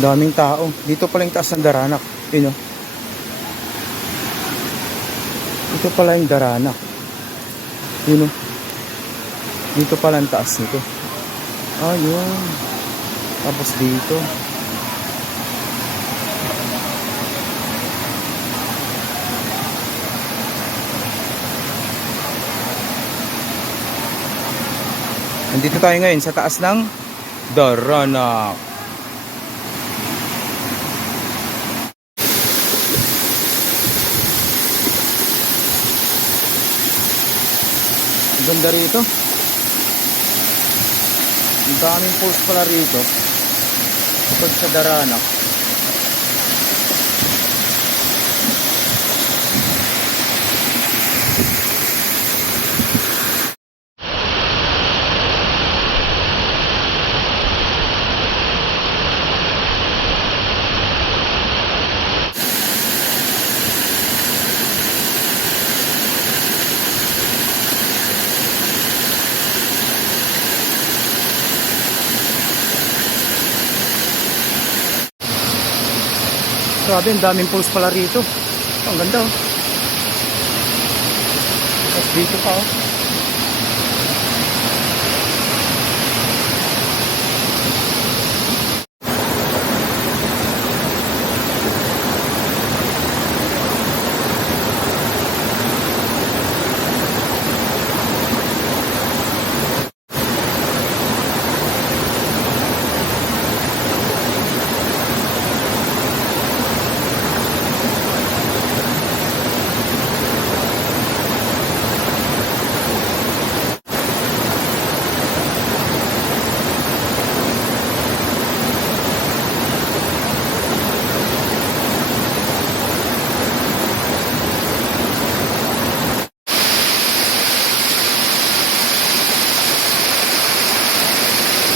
Daming tao. Dito pala yung taas ng Daranak. Yun o. Dito pala yung Daranak. Yun o. Dito pala ang taas nito. Yun. Tapos dito. Nandito tayo ngayon sa taas ng Daranak. Ang ganda rito. Ang daming post pala rito kapag sa Daranak. Grabe, ang daming post pala rito. Ang ganda oh. Tapos dito pa oh.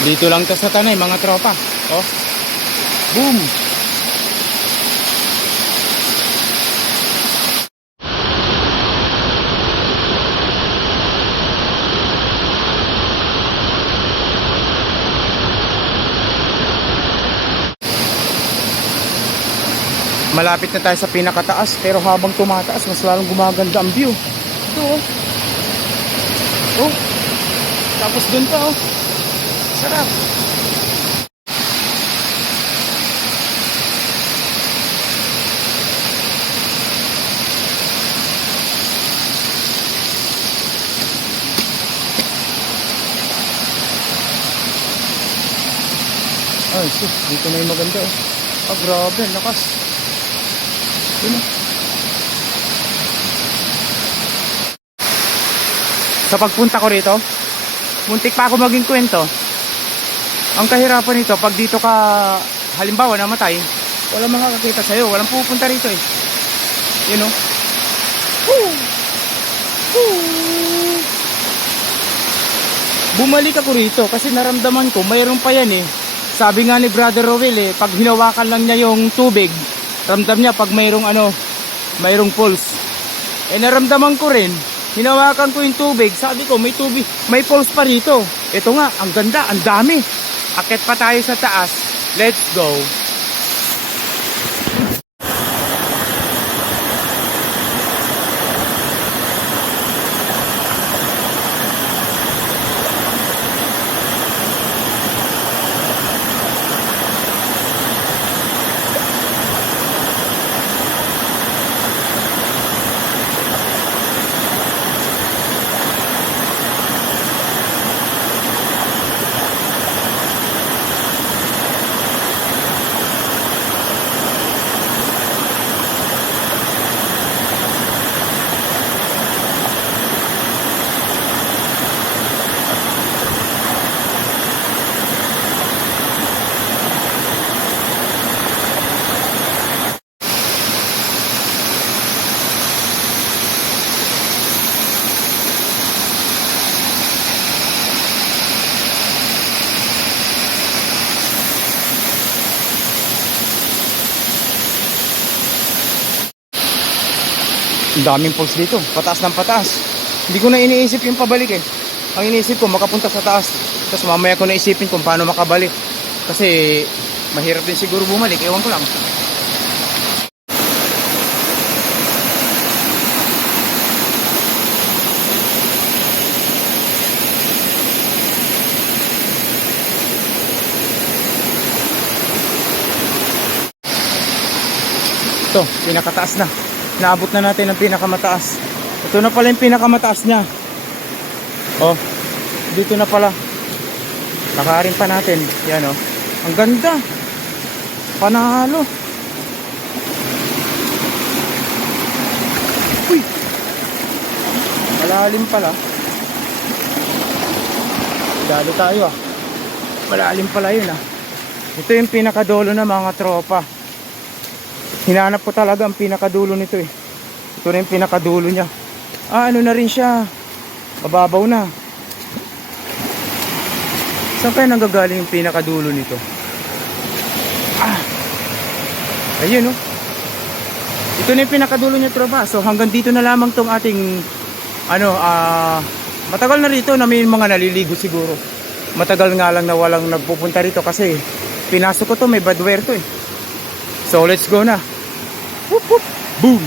Dito lang to sa Tanay mga tropa. Oh. Boom. Malapit na tayo sa pinakataas, pero habang tumataas mas lalong gumaganda ang view. Ito oh. Oh. Tapos dun pa oh. Sarap. Ay, sus, dito na yung maganda oh. Grabe, lakas. Yun oh. Sa pagpunta ko rito, muntik pa ako maging kwento. Ang kahirapan nito, pag dito ka halimbawa namatay, walang makakakita sa'yo, walang pupunta rito eh. You know? Bumalik ako rito kasi naramdaman ko, mayroon pa yan eh. Sabi nga ni Brother Rowell eh, pag hinawakan lang niya yung tubig, ramdam niya pag mayroong pulse. Eh naramdaman ko rin, hinawakan ko yung tubig, sabi ko may tubig, may pulse pa rito. Ito nga, ang ganda, ang dami. Akit pa tayo sa taas. Let's go. Ang daming falls dito, pataas ng pataas. Hindi ko na iniisip yung pabalik eh. Ang iniisip ko makapunta sa taas. Tapos mamaya ko naisipin kung paano makabalik. Kasi Mahirap din siguro bumalik, ewan ko lang. Ito, pinakataas na. Naabot na natin ang pinakamataas. Ito na pala yung pinakamataas niya. Oh, dito na pala. Nakarin pa natin. Yan oh. Ang ganda. Panalo. Uy. Malalim pala. Dalo tayo ah. Malalim pala yun ah. Ito yung pinakadolo na mga tropa. Hinanap ko talaga ang pinakadulo nito eh. Ito na yung pinakadulo niya. Ah, ano na rin siya. Mababaw na. Saan kaya nanggagaling yung pinakadulo nito? Ah. Ayun oh. Ito na yung pinakadulo niya tropa. So hanggang dito na lamang tong ating matagal na rito na may mga naliligo siguro. Matagal nga lang na walang nagpupunta rito kasi pinasok ko to, may badware to eh. So let's go na. Whoop, whoop. Boom.